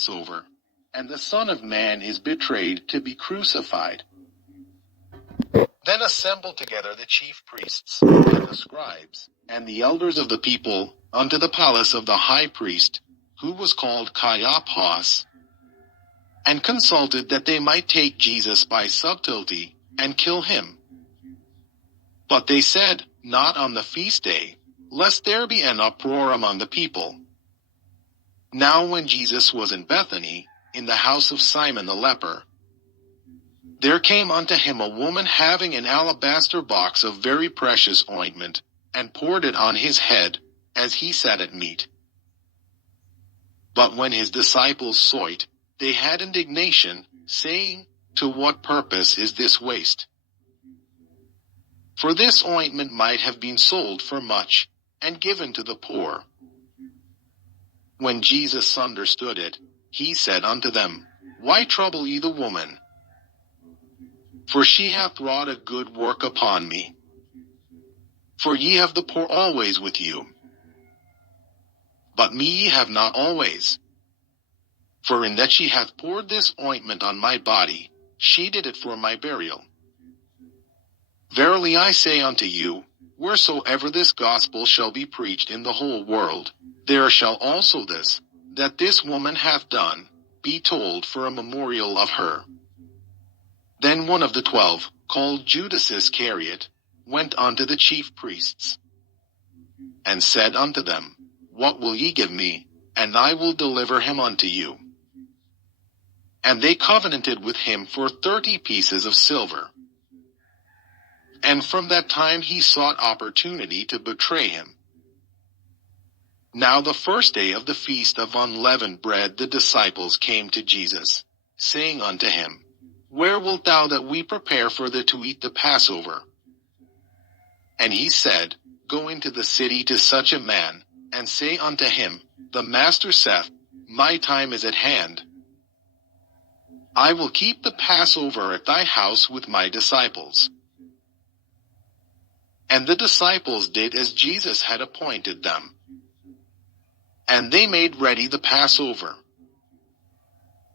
Passover, and the Son of Man is betrayed to be crucified. Then assembled together the chief priests, and the scribes, and the elders of the people, unto the palace of the high priest, who was called Caiaphas, and consulted that they might take Jesus by subtlety, and kill him. But they said, Not on the feast day, lest there be an uproar among the people. Now when Jesus was in Bethany, in the house of Simon the leper, there came unto him a woman having an alabaster box of very precious ointment, and poured it on his head, as he sat at meat. But when his disciples saw it, they had indignation, saying, To what purpose is this waste? For this ointment might have been sold for much, and given to the poor. When Jesus understood it, he said unto them, Why trouble ye the woman? For she hath wrought a good work upon me. For ye have the poor always with you, but me ye have not always. For in that she hath poured this ointment on my body, she did it for my burial. Verily I say unto you, wheresoever this gospel shall be preached in the whole world, there shall also this, that this woman hath done, be told for a memorial of her. Then one of the 12, called Judas Iscariot, went unto the chief priests, and said unto them, What will ye give me, and I will deliver him unto you? And they covenanted with him for 30 pieces of silver. And from that time he sought opportunity to betray him. Now the first day of the feast of unleavened bread the disciples came to Jesus, saying unto him, Where wilt thou that we prepare for thee to eat the Passover? And he said, Go into the city to such a man, and say unto him, The Master saith, My time is at hand. I will keep the Passover at thy house with my disciples. And the disciples did as Jesus had appointed them. And they made ready the Passover.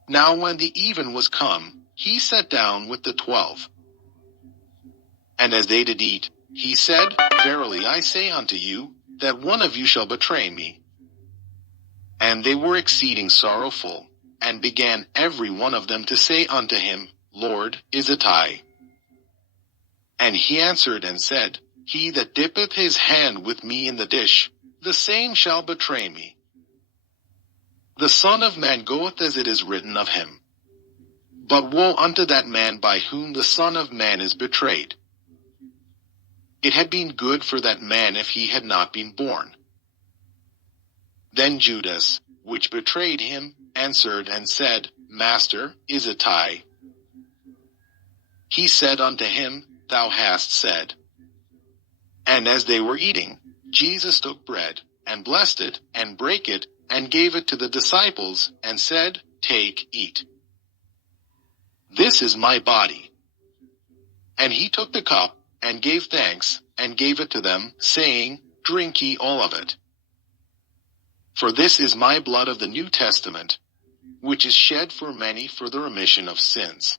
Now when the even was come, he sat down with the 12. And as they did eat, he said, Verily I say unto you, that one of you shall betray me. And they were exceeding sorrowful, and began every one of them to say unto him, Lord, is it I? And he answered and said, He that dippeth his hand with me in the dish, the same shall betray me. The Son of Man goeth as it is written of him. But woe unto that man by whom the Son of Man is betrayed. It had been good for that man if he had not been born. Then Judas, which betrayed him, answered and said, Master, is it I? He said unto him, Thou hast said. And as they were eating, Jesus took bread, and blessed it, and brake it, and gave it to the disciples, and said, Take, eat. This is my body. And he took the cup, and gave thanks, and gave it to them, saying, Drink ye all of it. For this is my blood of the New Testament, which is shed for many for the remission of sins.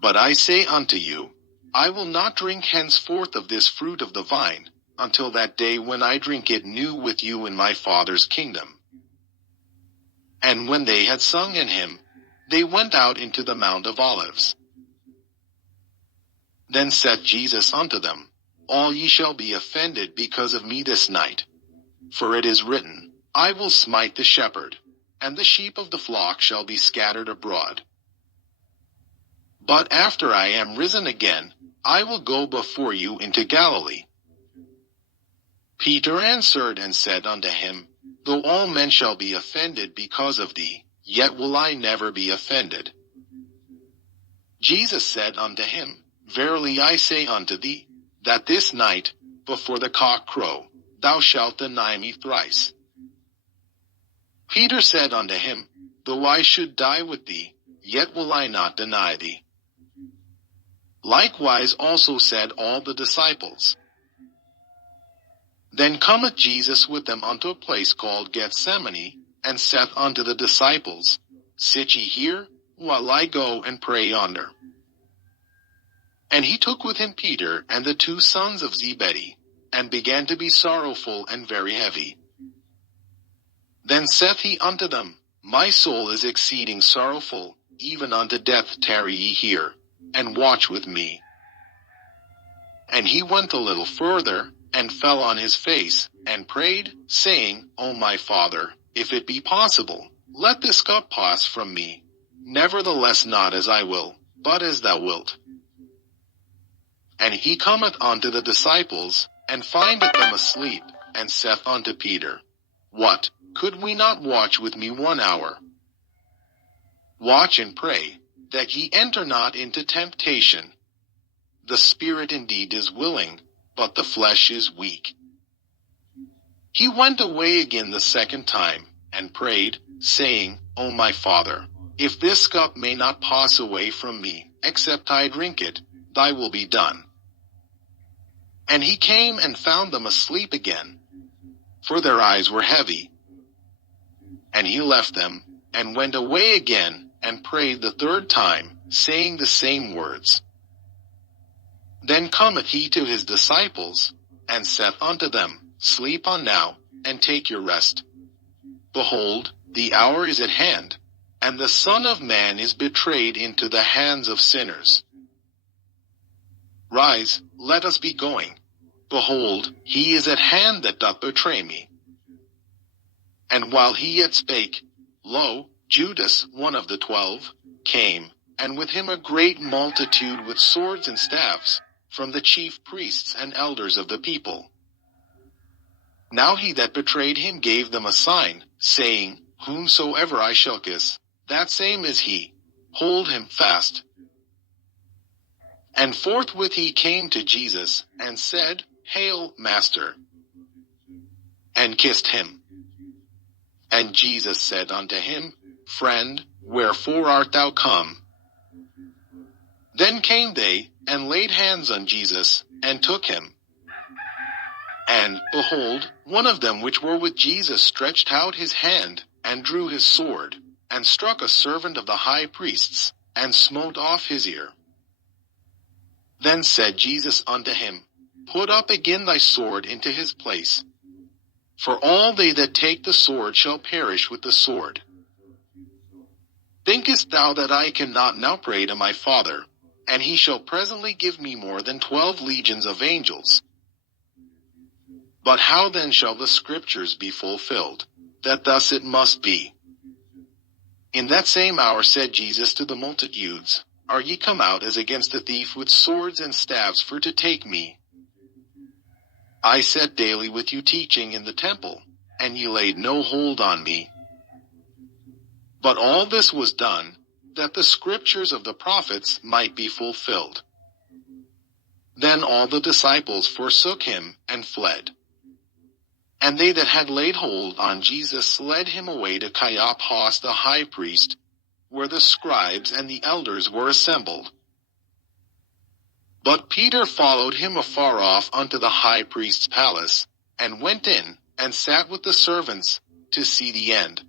But I say unto you, I will not drink henceforth of this fruit of the vine, until that day when I drink it new with you in my Father's kingdom. And when they had sung an hymn, they went out into the Mount of Olives. Then said Jesus unto them, All ye shall be offended because of me this night. For it is written, I will smite the shepherd, and the sheep of the flock shall be scattered abroad. But after I am risen again, I will go before you into Galilee. Peter answered and said unto him, Though all men shall be offended because of thee, yet will I never be offended. Jesus said unto him, Verily I say unto thee, that this night, before the cock crow, thou shalt deny me thrice. Peter said unto him, Though I should die with thee, yet will I not deny thee. Likewise also said all the disciples. Then cometh Jesus with them unto a place called Gethsemane, and saith unto the disciples, Sit ye here, while I go and pray yonder. And he took with him Peter and the 2 sons of Zebedee, and began to be sorrowful and very heavy. Then saith he unto them, My soul is exceeding sorrowful, even unto death. Tarry ye here, and watch with me. And he went a little further, and fell on his face, and prayed, saying, O my Father, if it be possible, let this cup pass from me. Nevertheless not as I will, but as thou wilt. And he cometh unto the disciples, and findeth them asleep, and saith unto Peter, What, could we not watch with me 1 hour? Watch and pray, that ye enter not into temptation. The spirit indeed is willing, but the flesh is weak. He went away again the 2nd time, and prayed, saying, O my Father, if this cup may not pass away from me, except I drink it, thy will be done. And he came and found them asleep again, for their eyes were heavy. And he left them, and went away again, and prayed the 3rd time, saying the same words. Then cometh he to his disciples, and saith unto them, Sleep on now, and take your rest. Behold, the hour is at hand, and the Son of Man is betrayed into the hands of sinners. Rise, let us be going. Behold, he is at hand that doth betray me. And while he yet spake, lo, Judas, one of the 12, came, and with him a great multitude with swords and staves, from the chief priests and elders of the people. Now he that betrayed him gave them a sign, saying, Whomsoever I shall kiss, that same is he. Hold him fast. And forthwith he came to Jesus, and said, Hail, Master, and kissed him. And Jesus said unto him, Friend, wherefore art thou come? Then came they, and laid hands on Jesus, and took him. And, behold, one of them which were with Jesus stretched out his hand, and drew his sword, and struck a servant of the high priest's, and smote off his ear. Then said Jesus unto him, Put up again thy sword into his place. For all they that take the sword shall perish with the sword. Thinkest thou that I cannot now pray to my Father, and he shall presently give me more than 12 legions of angels? But how then shall the scriptures be fulfilled, that thus it must be? In that same hour said Jesus to the multitudes, Are ye come out as against a thief with swords and staves for to take me? I sat daily with you teaching in the temple, and ye laid no hold on me. But all this was done, that the scriptures of the prophets might be fulfilled. Then all the disciples forsook him, and fled. And they that had laid hold on Jesus led him away to Caiaphas the high priest, where the scribes and the elders were assembled. But Peter followed him afar off unto the high priest's palace, and went in, and sat with the servants, to see the end.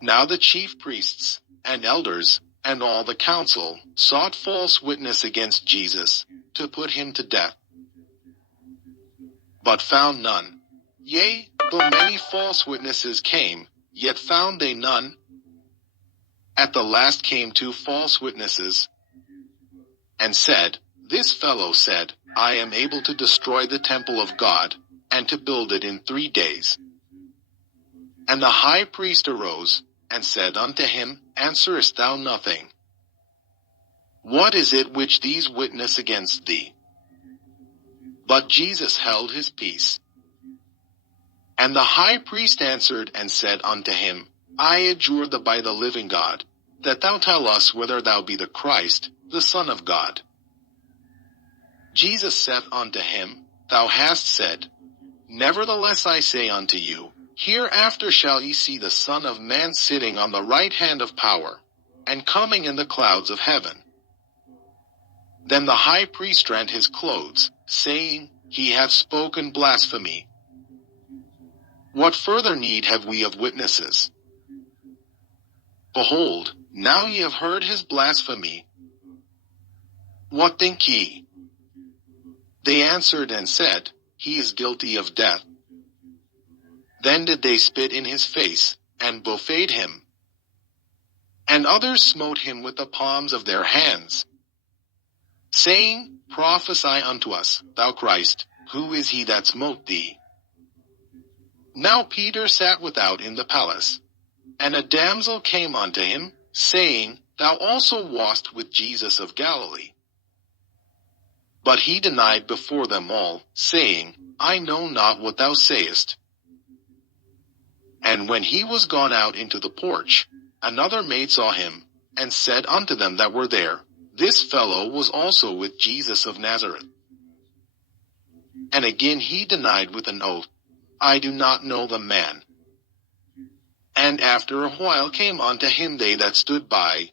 Now the chief priests, and elders, and all the council, sought false witness against Jesus, to put him to death. But found none. Yea, though many false witnesses came, yet found they none. At the last came 2 false witnesses, and said, This fellow said, I am able to destroy the temple of God, and to build it in 3 days. And the high priest arose, and said unto him, Answerest thou nothing? What is it which these witness against thee? But Jesus held his peace. And the high priest answered and said unto him, I adjure thee by the living God, that thou tell us whether thou be the Christ, the Son of God. Jesus saith unto him, Thou hast said. Nevertheless I say unto you, hereafter shall ye see the Son of Man sitting on the right hand of power, and coming in the clouds of heaven. Then the high priest rent his clothes, saying, He hath spoken blasphemy. What further need have we of witnesses? Behold, now ye have heard his blasphemy. What think ye? They answered and said, He is guilty of death. Then did they spit in his face, and buffeted him. And others smote him with the palms of their hands, saying, Prophesy unto us, thou Christ, who is he that smote thee? Now Peter sat without in the palace. And a damsel came unto him, saying, Thou also wast with Jesus of Galilee. But he denied before them all, saying, I know not what thou sayest. And when he was gone out into the porch, another maid saw him, and said unto them that were there, This fellow was also with Jesus of Nazareth. And again he denied with an oath, I do not know the man. And after a while came unto him they that stood by,